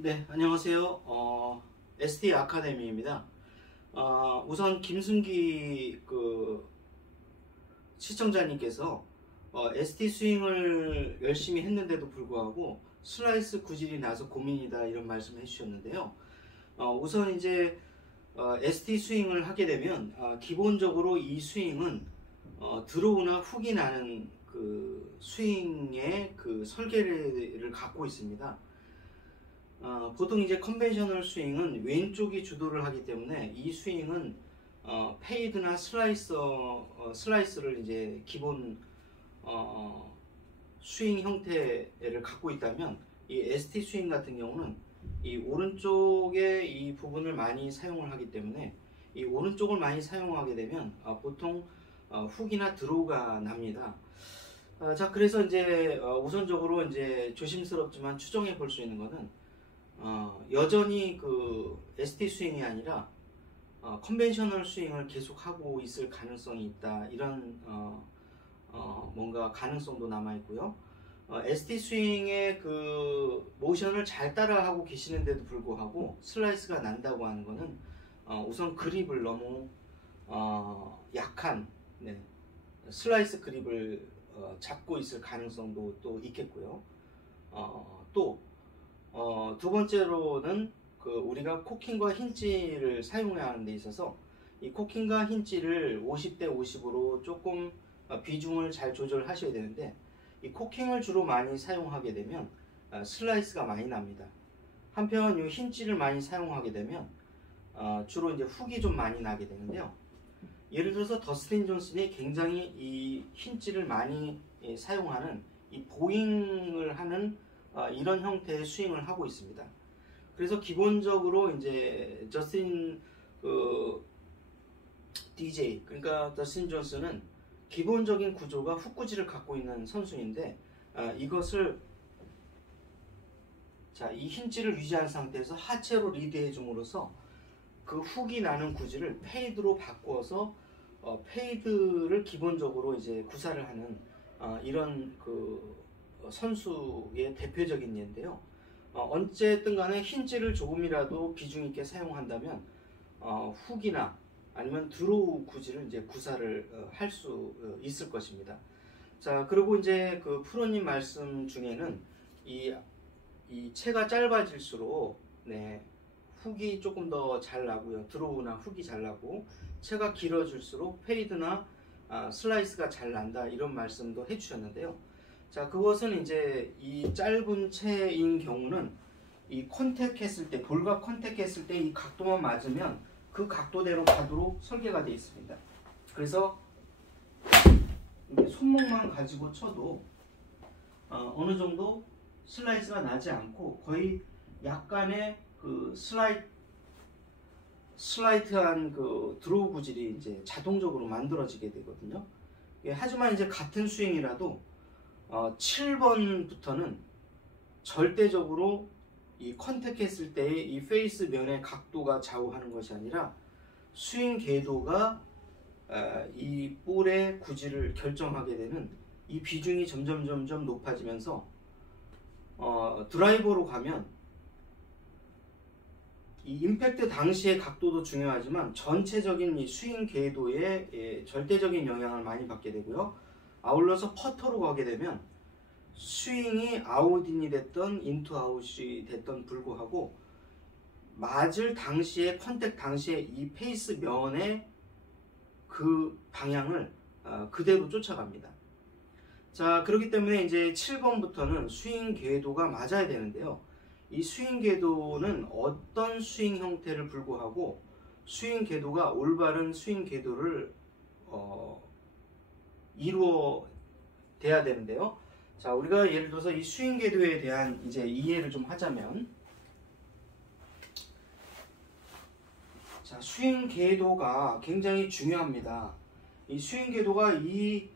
네, 안녕하세요. ST 아카데미입니다. 우선 김순기 시청자님께서 ST 스윙을 열심히 했는데도 불구하고 슬라이스 구질이 나서 고민이다 이런 말씀을 해주셨는데요. 우선 이제 ST 스윙을 하게 되면 기본적으로 이 스윙은 드로우나 훅이 나는 그 스윙의 그 설계를 갖고 있습니다. 보통 이제 컨벤셔널 스윙은 왼쪽이 주도를 하기 때문에 이 스윙은 페이드나 슬라이스를 이제 기본 스윙 형태를 갖고 있다면 이 ST 스윙 같은 경우는 이 오른쪽의 이 부분을 많이 사용을 하기 때문에 이 오른쪽을 많이 사용하게 되면 보통 훅이나 드로우가 납니다. 자, 그래서 이제 우선적으로 이제 조심스럽지만 추정해 볼 수 있는 것은 여전히 그 ST 스윙이 아니라 컨벤셔널 스윙을 계속하고 있을 가능성이 있다. 이런 뭔가 가능성도 남아 있고요. ST 스윙의 그 모션을 잘 따라하고 계시는데도 불구하고 슬라이스가 난다고 하는 것은 우선 그립을 너무 약한 슬라이스 그립을 잡고 있을 가능성도 또 있겠고요. 또 두 번째로는 우리가 코킹과 힌지를 사용해야 하는 데 있어서 이 코킹과 힌지를 50대 50으로 조금 비중을 잘 조절하셔야 되는데, 이 코킹을 주로 많이 사용하게 되면 슬라이스가 많이 납니다. 한편 이 힌지를 많이 사용하게 되면 주로 이제 훅이 좀 많이 나게 되는데요. 예를 들어서 더스틴 존슨이 굉장히 이 힌지를 많이 사용하는 이 보잉을 하는 이런 형태의 스윙을 하고 있습니다. 그래서 기본적으로 이제 저스틴 DJ, 그러니까 더스틴 존슨은 기본적인 구조가 훅 구질을 갖고 있는 선수인데, 이것을 이 힌지를 유지한 상태에서 하체로 리드해 줌으로써 그 훅이 나는 구질을 페이드로 바꾸어서 페이드를 기본적으로 이제 구사를 하는 이런 선수의 대표적인 예인데요. 어쨌든 간에 힌지를 조금이라도 비중 있게 사용한다면 훅이나 아니면 드로우 구질을 이제 구사를 할 수 있을 것입니다. 자, 그리고 이제 그 프로님 말씀 중에는 이 채가 짧아질수록 훅이 조금 더 잘 나고요. 드로우나 훅이 잘 나고, 채가 길어질수록 페이드나 슬라이스가 잘 난다 이런 말씀도 해주셨는데요. 자, 그것은 이제 이 짧은 채인 경우는 이 컨택했을 때, 볼과 컨택했을 때 이 각도만 맞으면 그 각도대로 가도록 설계가 되어 있습니다. 그래서 손목만 가지고 쳐도 어느 정도 슬라이스가 나지 않고 거의 약간의 그 슬라이트한 그 드로우 구질이 이제 자동적으로 만들어지게 되거든요. 하지만 이제 같은 스윙이라도 7번부터는 절대적으로 이 컨택했을 때의 이 페이스 면의 각도가 좌우하는 것이 아니라 스윙 궤도가 이 볼의 구질을 결정하게 되는 이 비중이 점점 높아지면서 드라이버로 가면 이 임팩트 당시의 각도도 중요하지만 전체적인 이 스윙 궤도에 절대적인 영향을 많이 받게 되고요. 아울러서 퍼터로 가게 되면 스윙이 아웃인이 됐던 인투 아웃이 됐던 불구하고 맞을 당시에 컨택 당시에 이 페이스 면의 그 방향을 그대로 쫓아갑니다. 자, 그렇기 때문에 이제 7번부터는 스윙 궤도가 맞아야 되는데요. 이 스윙 궤도는 어떤 스윙 형태를 불구하고 스윙 궤도가 올바른 스윙 궤도를 이루어돼야 되는데요. 자, 우리가 예를 들어서 이 스윙 궤도에 대한 이제 이해를 좀 하자면, 자, 스윙 궤도가 굉장히 중요합니다. 이 스윙 궤도가 이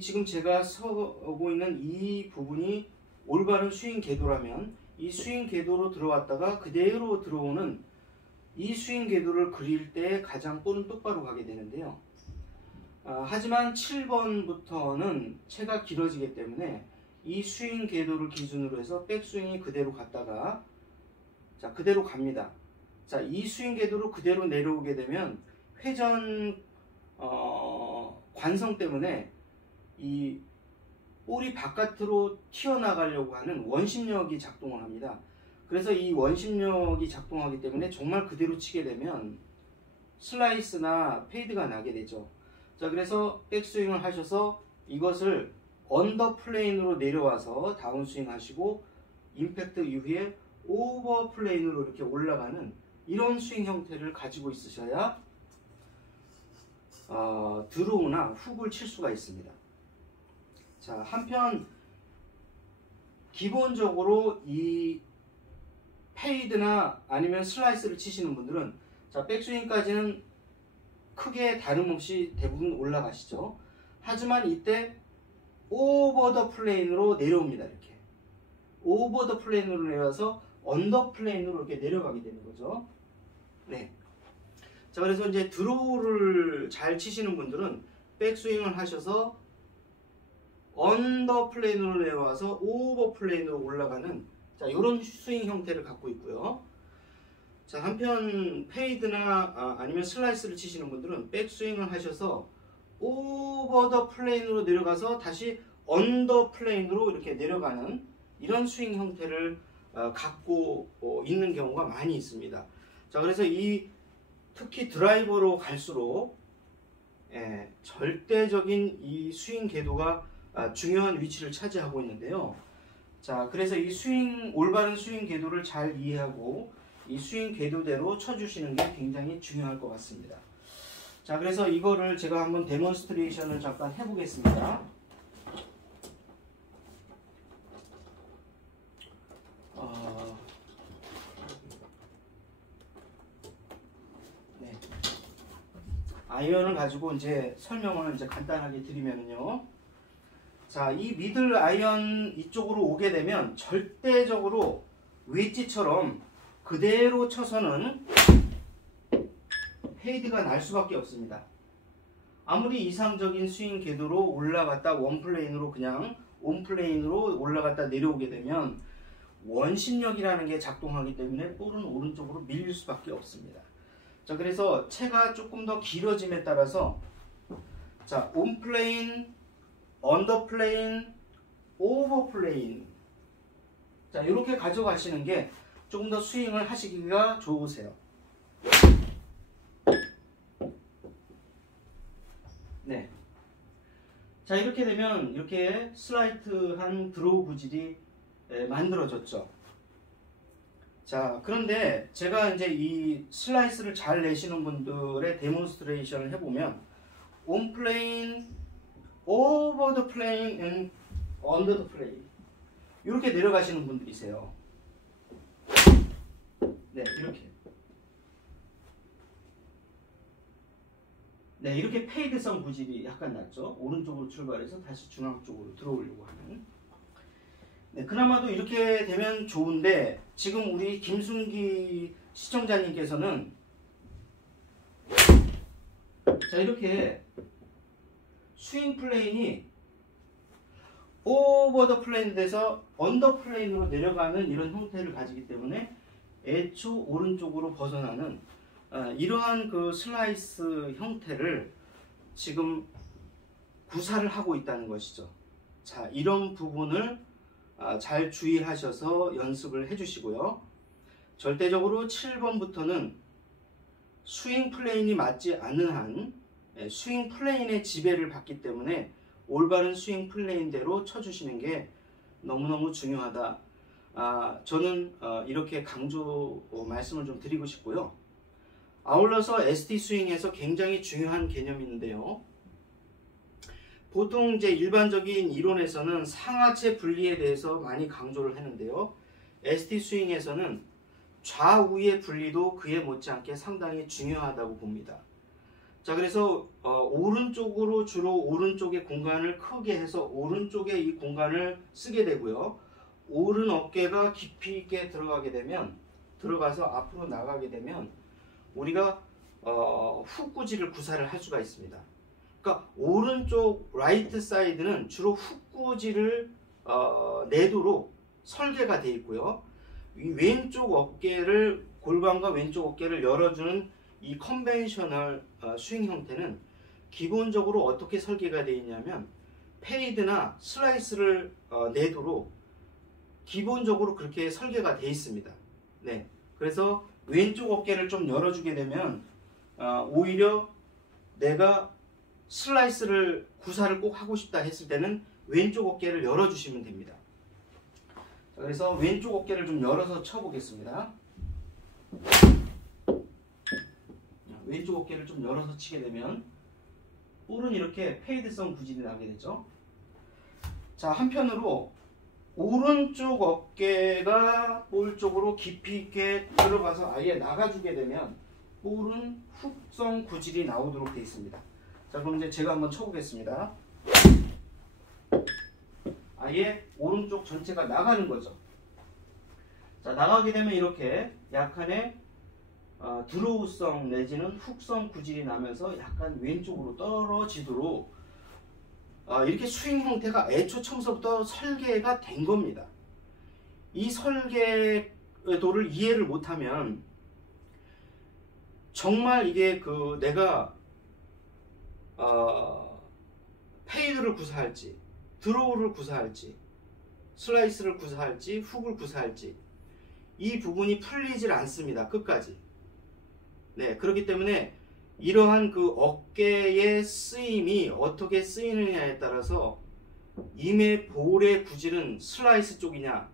지금 제가 서고 있는 이 부분이 올바른 스윙 궤도라면 이 스윙 궤도로 들어왔다가 그대로 들어오는 이 스윙 궤도를 그릴 때 가장 볼은 똑바로 가게 되는데요. 하지만 7번부터는 채가 길어지기 때문에 이 스윙 궤도를 기준으로 해서 백스윙이 그대로 갔다가 자, 그대로 갑니다. 자, 이 스윙 궤도로 그대로 내려오게 되면 회전 관성 때문에 이 볼이 바깥으로 튀어나가려고 하는 원심력이 작동을 합니다. 그래서 이 원심력이 작동하기 때문에 정말 그대로 치게 되면 슬라이스나 페이드가 나게 되죠. 자, 그래서 백스윙을 하셔서 이것을 언더 플레인으로 내려와서 다운스윙 하시고 임팩트 이후에 오버 플레인으로 이렇게 올라가는 이런 스윙 형태를 가지고 있으셔야 드로우나 훅을 칠 수가 있습니다. 자, 한편 기본적으로 이 페이드나 아니면 슬라이스를 치시는 분들은 자, 백스윙까지는 크게 다름없이 대부분 올라가시죠. 하지만 이때 오버 더 플레인으로 내려옵니다. 이렇게 오버 더 플레인으로 내려와서 언더 플레인으로 이렇게 내려가게 되는 거죠. 네. 자, 그래서 이제 드로우를 잘 치시는 분들은 백스윙을 하셔서 언더 플레인으로 내려와서 오버 플레인으로 올라가는 자, 이런 스윙 형태를 갖고 있고요. 자, 한편 페이드나 아니면 슬라이스를 치시는 분들은 백스윙을 하셔서 오버 더 플레인으로 내려가서 다시 언더 플레인으로 이렇게 내려가는 이런 스윙 형태를 갖고 있는 경우가 많이 있습니다. 자, 그래서 특히 드라이버로 갈수록 절대적인 이 스윙 궤도가 중요한 위치를 차지하고 있는데요. 자, 그래서 이 올바른 스윙 궤도를 잘 이해하고 이 스윙 궤도대로 쳐주시는 게 굉장히 중요할 것 같습니다. 자, 그래서 이거를 제가 한번 데몬스트레이션을 잠깐 해보겠습니다. 네. 아이언을 가지고 이제 설명을 이제 간단하게 드리면요. 자, 이 미들 아이언 이쪽으로 오게 되면 절대적으로 웨지처럼 그대로 쳐서는 페이드가 날 수밖에 없습니다. 아무리 이상적인 스윙 궤도로 올라갔다 원플레인으로 그냥 온플레인으로 올라갔다 내려오게 되면 원심력이라는 게 작동하기 때문에 볼은 오른쪽으로 밀릴 수밖에 없습니다. 자, 그래서 채가 조금 더 길어짐에 따라서 자, 온플레인, 언더플레인, 오버플레인 자, 이렇게 가져가시는 게 조금 더 스윙을 하시기가 좋으세요. 네. 자, 이렇게 되면 이렇게 슬라이트한 드로우 구질이 만들어졌죠. 자, 그런데 제가 이제 이 슬라이스를 잘 내시는 분들의 데몬스트레이션을 해보면 온플레인, 오버 더 플레인, and 언더 더 플레인 이렇게 내려가시는 분들이세요. 네, 이렇게. 네, 이렇게 페이드성 구질이 약간 났죠. 오른쪽으로 출발해서 다시 중앙 쪽으로 들어오려고 하는. 네, 그나마도 이렇게 되면 좋은데 지금 우리 김순기 시청자님께서는 자, 이렇게 스윙 플레인이 오버 더 플레인 돼서 언더 플레인으로 내려가는 이런 형태를 가지기 때문에 애초 오른쪽으로 벗어나는 이러한 그 슬라이스 형태를 지금 구사를 하고 있다는 것이죠. 자, 이런 부분을 잘 주의하셔서 연습을 해주시고요. 절대적으로 7번부터는 스윙 플레인이 맞지 않는 한 스윙 플레인의 지배를 받기 때문에 올바른 스윙 플레인대로 쳐주시는 게 너무너무 중요하다. 저는 이렇게 강조 말씀을 좀 드리고 싶고요. 아울러서 ST 스윙에서 굉장히 중요한 개념인데요. 보통 이제 일반적인 이론에서는 상하체 분리에 대해서 많이 강조를 하는데요. ST 스윙에서는 좌우의 분리도 그에 못지않게 상당히 중요하다고 봅니다. 자, 그래서 오른쪽으로 주로 오른쪽의 공간을 크게 해서 오른쪽에 이 공간을 쓰게 되고요. 오른 어깨가 깊이 있게 들어가서 앞으로 나가게 되면 우리가 훅 구질을 구사를 할 수가 있습니다. 그러니까 오른쪽 라이트 사이드는 주로 훅 구질을 내도록 설계가 되어 있고요. 이 왼쪽 어깨를 골반과 왼쪽 어깨를 열어주는 이 컨벤셔널 스윙 형태는 기본적으로 어떻게 설계가 되어 있냐면 페이드나 슬라이스를 내도록 기본적으로 그렇게 설계가 되어 있습니다. 네, 그래서 왼쪽 어깨를 좀 열어주게 되면 오히려 내가 슬라이스를 구사를 꼭 하고 싶다 했을 때는 왼쪽 어깨를 열어주시면 됩니다. 자, 그래서 왼쪽 어깨를 좀 열어서 쳐보겠습니다. 왼쪽 어깨를 좀 열어서 치게 되면 볼은 이렇게 페이드성 구질이 나게 되죠. 자, 한편으로 오른쪽 어깨가 볼 쪽으로 깊이 있게 들어가서 아예 나가주게 되면 볼은 훅성 구질이 나오도록 되어 있습니다. 자, 그럼 이제 제가 한번 쳐보겠습니다. 아예 오른쪽 전체가 나가는 거죠. 자, 나가게 되면 이렇게 약간의 드로우성 내지는 훅성 구질이 나면서 약간 왼쪽으로 떨어지도록 이렇게 스윙 형태가 애초 처음부터 설계가 된 겁니다. 이 설계도를 이해를 못하면 정말 이게 내가 페이드를 구사할지 드로우를 구사할지 슬라이스를 구사할지 훅을 구사할지 이 부분이 풀리질 않습니다. 끝까지. 네, 그렇기 때문에 이러한 그 어깨의 쓰임이 어떻게 쓰이느냐에 따라서 임의 볼의 구질은 슬라이스 쪽이냐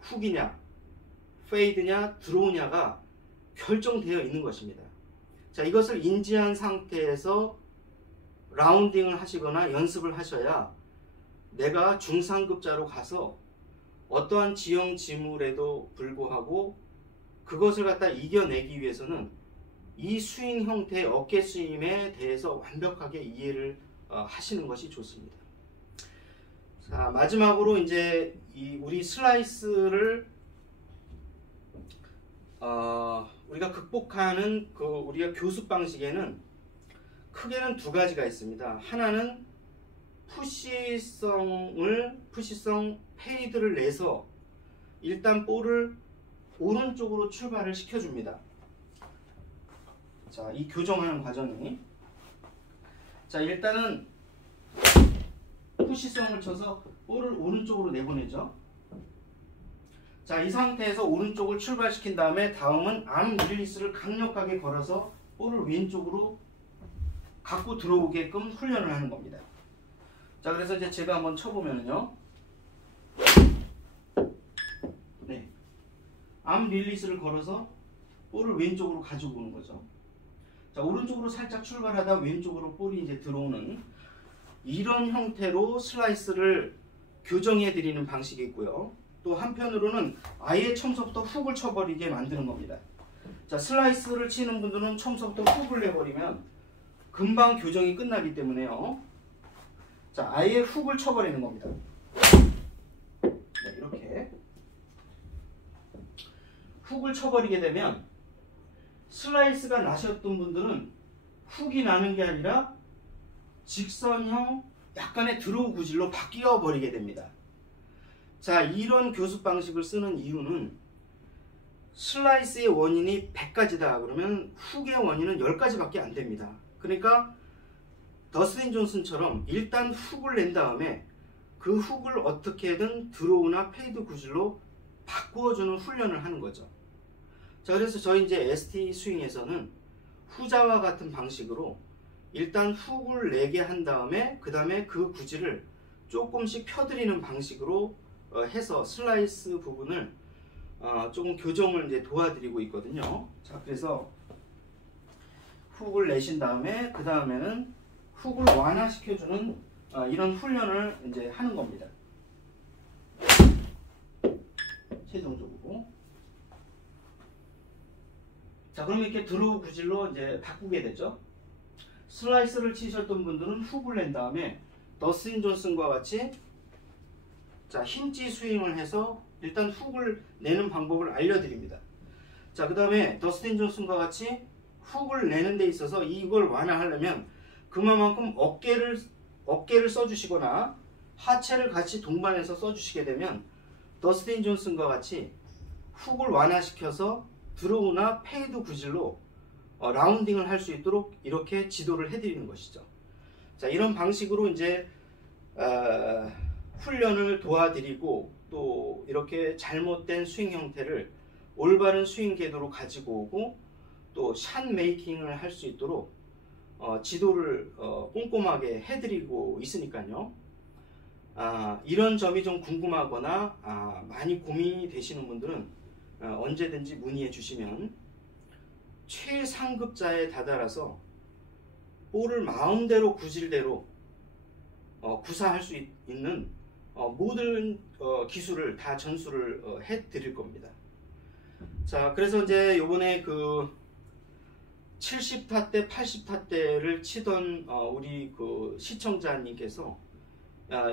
훅이냐 페이드냐 드로우냐가 결정되어 있는 것입니다. 자, 이것을 인지한 상태에서 라운딩을 하시거나 연습을 하셔야 내가 중상급자로 가서 어떠한 지형 지물에도 불구하고 그것을 갖다 이겨내기 위해서는 이 스윙 형태의 어깨 스윙에 대해서 완벽하게 이해를 하시는 것이 좋습니다. 자, 마지막으로 이제 우리 슬라이스를 우리가 극복하는 우리가 교습 방식에는 크게는 두 가지가 있습니다. 하나는 푸시성 페이드를 내서 일단 볼을 오른쪽으로 출발을 시켜줍니다. 자, 이 교정하는 과정이 자, 일단은 푸시성을 쳐서 볼을 오른쪽으로 내보내죠. 자, 이 상태에서 오른쪽을 출발시킨 다음은 암 릴리스를 강력하게 걸어서 볼을 왼쪽으로 갖고 들어오게끔 훈련을 하는 겁니다. 자, 그래서 이제 제가 한번 쳐보면요. 네. 암 릴리스를 걸어서 볼을 왼쪽으로 가지고 오는 거죠. 자, 오른쪽으로 살짝 출발하다 왼쪽으로 볼이 이제 들어오는 이런 형태로 슬라이스를 교정해 드리는 방식이 있고요. 또 한편으로는 아예 처음부터 훅을 쳐버리게 만드는 겁니다. 자, 슬라이스를 치는 분들은 처음부터 훅을 내버리면 금방 교정이 끝나기 때문에요. 자, 아예 훅을 쳐버리는 겁니다. 네, 이렇게 훅을 쳐버리게 되면 슬라이스가 나셨던 분들은 훅이 나는 게 아니라 직선형 약간의 드로우 구질로 바뀌어 버리게 됩니다. 자, 이런 교습 방식을 쓰는 이유는 슬라이스의 원인이 100가지다 그러면 훅의 원인은 10가지밖에 안 됩니다. 그러니까 더스틴 존슨처럼 일단 훅을 낸 다음에 그 훅을 어떻게든 드로우나 페이드 구질로 바꾸어주는 훈련을 하는 거죠. 자, 그래서 저희 이제 ST 스윙에서는 후자와 같은 방식으로 일단 훅을 내게 한 다음에 그 다음에 그 구질을 조금씩 펴드리는 방식으로 해서 슬라이스 부분을 조금 교정을 이제 도와드리고 있거든요. 자, 그래서 훅을 내신 다음에 그 다음에는 훅을 완화시켜주는 이런 훈련을 이제 하는 겁니다. 최종적으로. 자, 그럼 이렇게 드로우 구질로 이제 바꾸게 되죠. 슬라이스를 치셨던 분들은 훅을 낸 다음에 더스틴 존슨과 같이 자, 힌지 스윙을 해서 일단 훅을 내는 방법을 알려드립니다. 자, 그 다음에 더스틴 존슨과 같이 훅을 내는 데 있어서 이걸 완화하려면 그만큼 어깨를 써주시거나 하체를 같이 동반해서 써주시게 되면 더스틴 존슨과 같이 훅을 완화시켜서 드로우나 페이드 구질로 라운딩을 할 수 있도록 이렇게 지도를 해드리는 것이죠. 자, 이런 방식으로 이제 훈련을 도와드리고 또 이렇게 잘못된 스윙 형태를 올바른 스윙 궤도로 가지고 오고 또 샷 메이킹을 할 수 있도록 지도를 꼼꼼하게 해드리고 있으니까요. 이런 점이 좀 궁금하거나 많이 고민이 되시는 분들은 언제든지 문의해 주시면 최상급자에 다다라서 볼을 마음대로 구질대로 구사할 수 있는 모든 기술을 다 전수를 해 드릴 겁니다. 자, 그래서 이제 요번에 그 70타 대 80타 대를 치던 우리 그 시청자님께서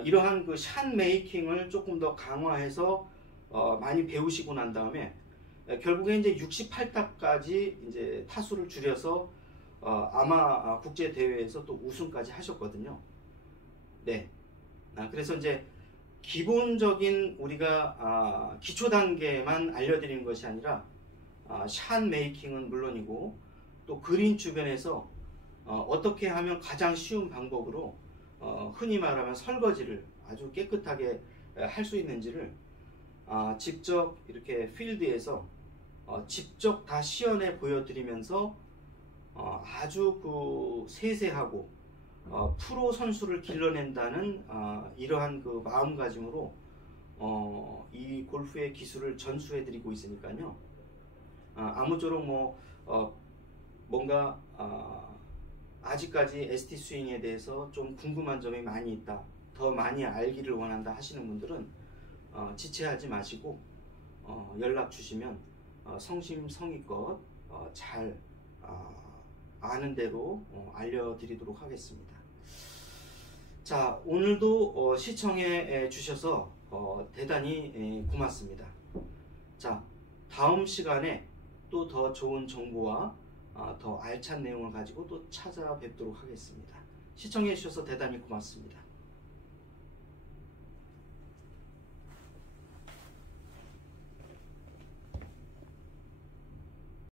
이러한 그 샷 메이킹을 조금 더 강화해서 많이 배우시고 난 다음에 결국에 이제 68타까지 이제 타수를 줄여서 아마 국제 대회에서 또 우승까지 하셨거든요. 네. 그래서 이제 기본적인 우리가 기초 단계만 알려드리는 것이 아니라 샷 메이킹은 물론이고 또 그린 주변에서 어떻게 하면 가장 쉬운 방법으로 흔히 말하면 설거지를 아주 깨끗하게 할 수 있는지를 직접 이렇게 필드에서 직접 다 시연해 보여드리면서 아주 그 세세하고 프로 선수를 길러낸다는 이러한 그 마음가짐으로 이 골프의 기술을 전수해드리고 있으니까요. 아무쪼록 뭔가 아직까지 ST 스윙에 대해서 좀 궁금한 점이 많이 있다, 더 많이 알기를 원한다 하시는 분들은 지체하지 마시고 연락 주시면 성심성의껏 잘 아는 대로 알려드리도록 하겠습니다. 자, 오늘도 시청해 주셔서 대단히 고맙습니다. 자, 다음 시간에 또 더 좋은 정보와 더 알찬 내용을 가지고 또 찾아뵙도록 하겠습니다. 시청해 주셔서 대단히 고맙습니다.